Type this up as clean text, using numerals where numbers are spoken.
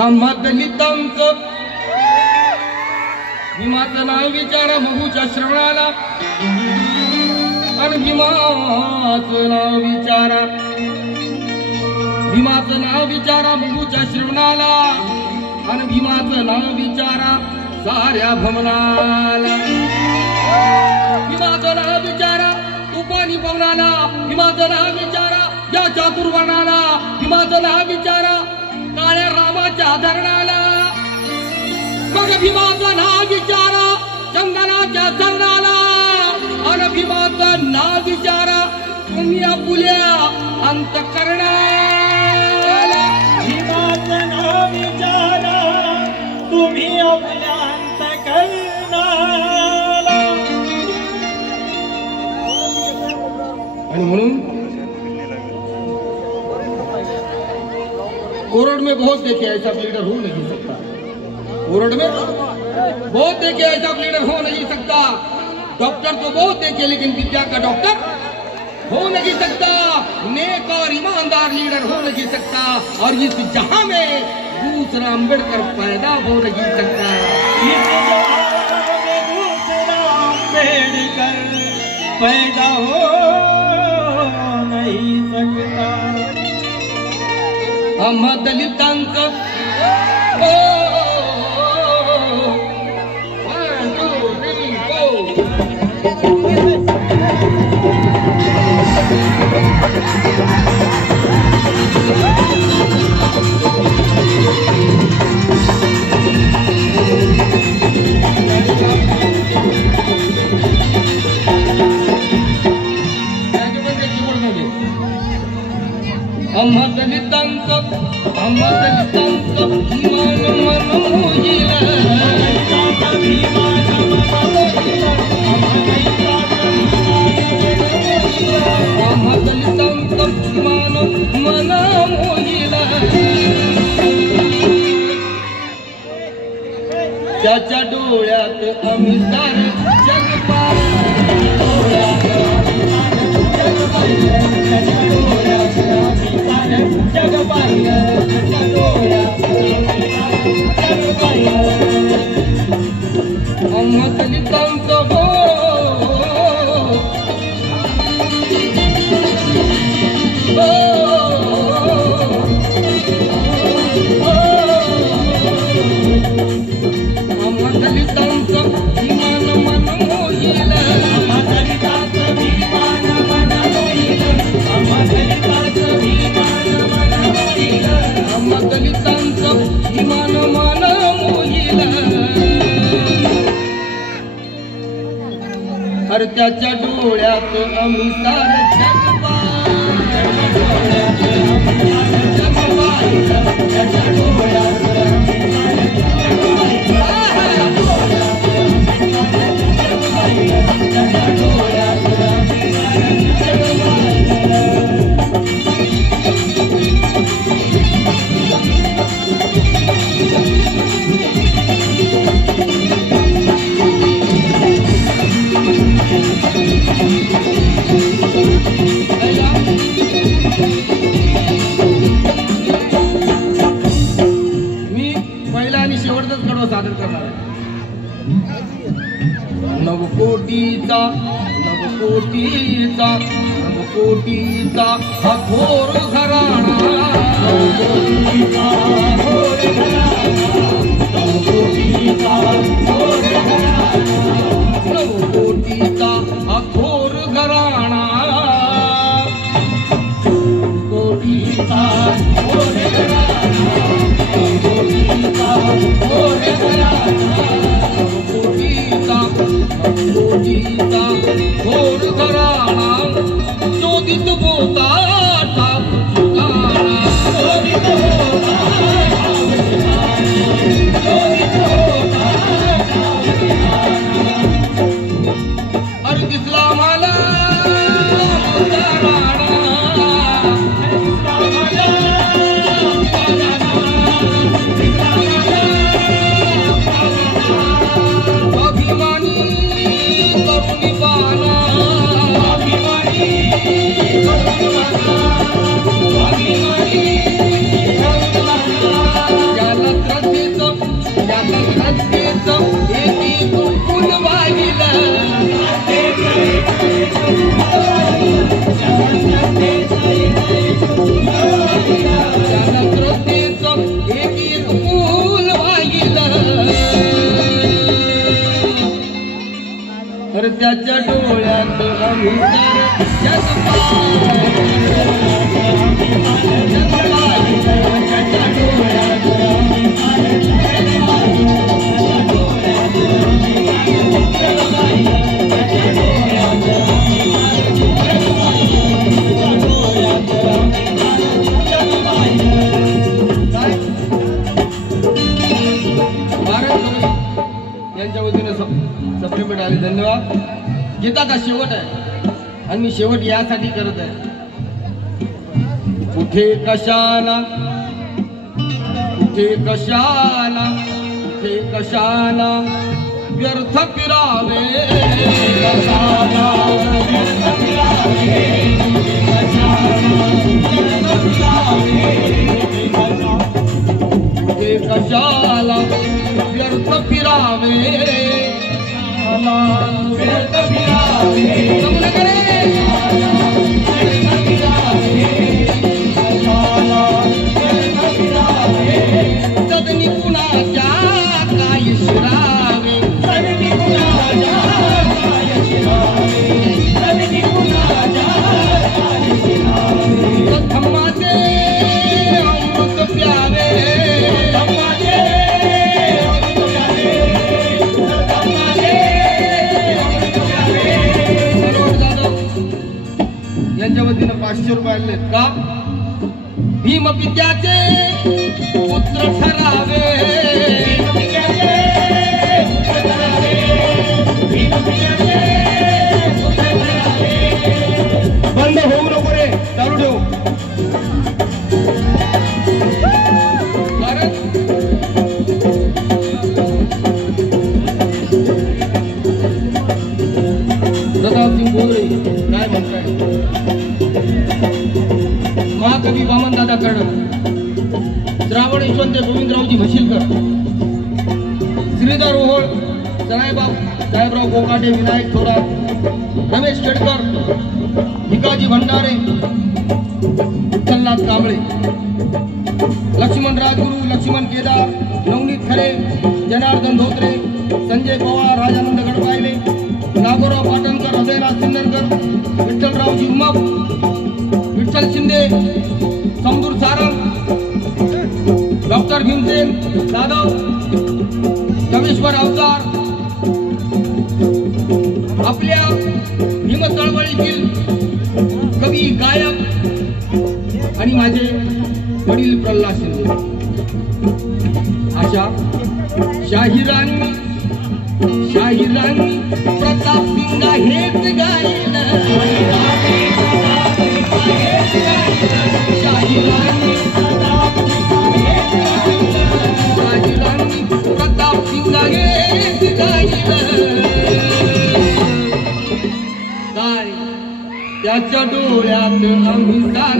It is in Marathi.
आम्हा दलितांचं भीमाचं नाव विचारा मगूच्या श्रवणाला आणि भीमाचं नाव विचारा भीमाचं नाव विचारा मगूच्या श्रवणाला आणि भीमाचं नाव विचारा साऱ्या भवनाला भीमाचं नाव विचारा तुपानी पवनाला भीमाचं नाव विचारा या चातुर्वर्णाला भीमाचं नाव विचारा काळ्या रामाच्या धरणाला मग भीमाचं नाव विचारा चंदनाच्या चरणाला आणि भीमाचं नाव विचारा तुम्ही आपुल्या अंतःकरणाला भीमाचं नाव विचारा तुम्ही आपल्या अंतःकरणाला आणि म्हणून कोरड में बहुत देखे ऐसा लीडर हो नहीं सकता कोरड में बहुत देखे ऐसा लीडर हो नहीं सकता डॉक्टर तो बहुत देखे लेकिन विद्या का डॉक्टर हो नहीं सकता नेक और ईमानदार लीडर हो नहीं सकता और इस जहां में दूसरा अम्बेडकर पैदा हो नहीं सकता इस जहां में दूसरा अम्बेडकर पैदा हो नहीं सकता आम्हा दलितांचं आम्हा दलितांचं भीमान मन मोहिला आम्हा दलितांचं भीमान मन मोहिला त्याच्या डोळ्यात आम्ही सारे जग आम्हा दलितांचं हो आम्हा दलितांचं भीमान मन मोहिला आम्हा दलितांचं भीमान मन मोहिला आम्हा दलितांचं भीमान मन मोहिला आम्हा दलितांचं भीमान मन मोहिला अरे त्याच्या डोळ्यात आम्ही सारे जग सादर करणार आहे नवकोटीचा अघोर घराणा नवकोटीचा अघोर घराणा घोर घराणा शोधित होता धन्यवाद. गीताचा शेवट आहे आणि मी शेवट यासाठी करत आहे. कुठे कशाला कुठे कशाला कुठे कशाला व्यर्थ फिरावे, कशाला व्यर्थ फिरावे, कुठे कशाला व्यर्थ फिरावे, व्यर्थ फिरावे, सदनी कुणाच्या काय शिरावे, सदनी कुणाच्या काय शिरावे, सदनी कुणाच्या काय शिरावे, धम्माचे अमृत प्यावे, धम्माचे अमृत प्यावे, धम्माचे अमृत प्यावे. सरोज जाधव यांच्या वतीनं 500 रुपये आणले का? भीमपित्याचे पुत्र ठरावे, भीमपित्याचे पुत्र ठरावे, भीमपित्याचे पुत्र ठरावे. बंद होऊ नको रे, चालू ठेव. प्रतापसिंग बोगरे काय म्हणताय? महाकवी वामनदादा कर्णम, श्रावण यशवंत गोविंदरावजी म्हशीलकर, श्रीधर ओहोळ, साहेबराव गोकाटे, विनायक थोरात, रमेश खेडकर, भिकाजी भंडारे, विठ्ठलनाथ कांबळे, लक्ष्मण राजगुरू, लक्ष्मण केदार, नवनीत खरे, जनार्दन धोत्रे, संजय पवार, राजानंद गडपायले, नागोराव पाटणकर, हृदयनाथ सिन्नरकर, विठ्ठलरावजी उमाप, विठ्ठल शिंदे, समदूर सारंग, डॉक्टर भीमसेन जाधव, जमेश्वर अवतार, आपल्या भीम चळवळीतील कवी, गायक आणि माझे वडील प्रल्हाद शिंदे अशा शाहिरांनी प्रताप सिंग हेच गायलं, शाहिरांनी प्रताप सिंग हेच गायलं. काय त्याच्या डोळ्यात आम्ही सार